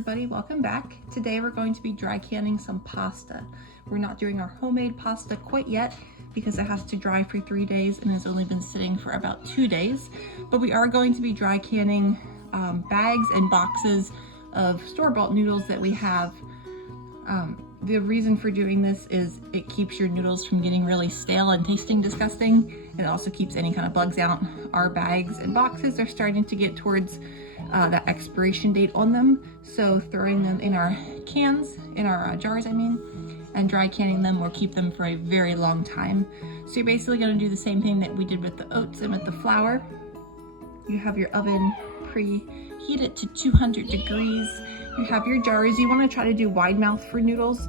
everybody, welcome back. Today we're going to be dry canning some pasta. We're not doing our homemade pasta quite yet because it has to dry for 3 days and has only been sitting for about 2 days. But we are going to be dry canning bags and boxes of store-bought noodles that we have. The reason for doing this is it keeps your noodles from getting really stale and tasting disgusting. It also keeps any kind of bugs out. Our bags and boxes are starting to get towards that expiration date on them, so throwing them in our cans, in our jars I mean, and dry canning them will keep them for a very long time. So you're basically going to do the same thing that we did with the oats and with the flour. You have your oven preheated to 200 degrees. You have your jars. You want to try to do wide mouth for noodles,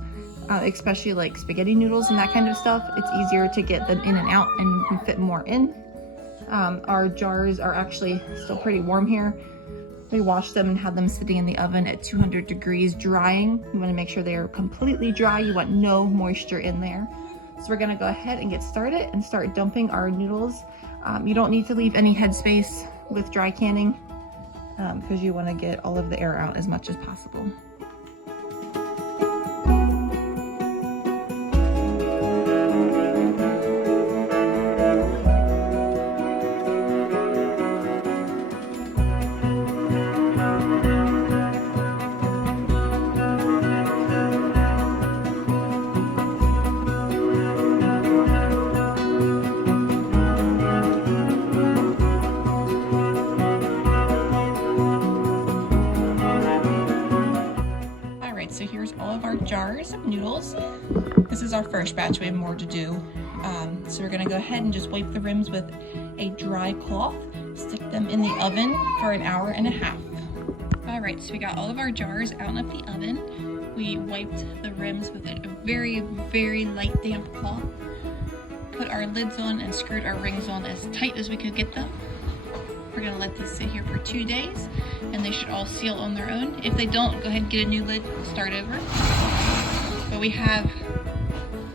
especially like spaghetti noodles and that kind of stuff. It's easier to get them in and out and you fit more in. Our jars are actually still pretty warm here. We washed them and had them sitting in the oven at 200 degrees drying. You want to make sure they are completely dry. You want no moisture in there. So we're going to go ahead and get started and start dumping our noodles. You don't need to leave any headspace with dry canning because you want to get all of the air out as much as possible. So here's all of our jars of noodles. This is our first batch, we have more to do. So we're gonna go ahead and just wipe the rims with a dry cloth, stick them in the oven for an hour and a half. All right, so we got all of our jars out of the oven. We wiped the rims with a very, very light damp cloth, put our lids on and screwed our rings on as tight as we could get them. We're gonna let these sit here for 2 days and they should all seal on their own. If they don't, go ahead and get a new lid and start over. But we have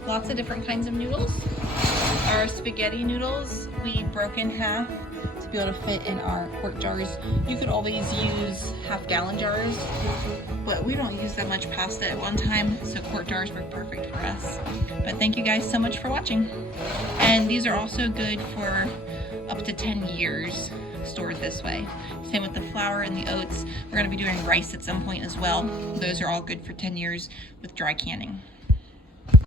lots of different kinds of noodles. Our spaghetti noodles, we broke in half to be able to fit in our quart jars. You could always use half-gallon jars, but we don't use that much pasta at one time, so quart jars work perfect for us. But thank you guys so much for watching. And these are also good for up to 10 years. Stored this way. Same with the flour and the oats. We're going to be doing rice at some point as well. Those are all good for 10 years with dry canning.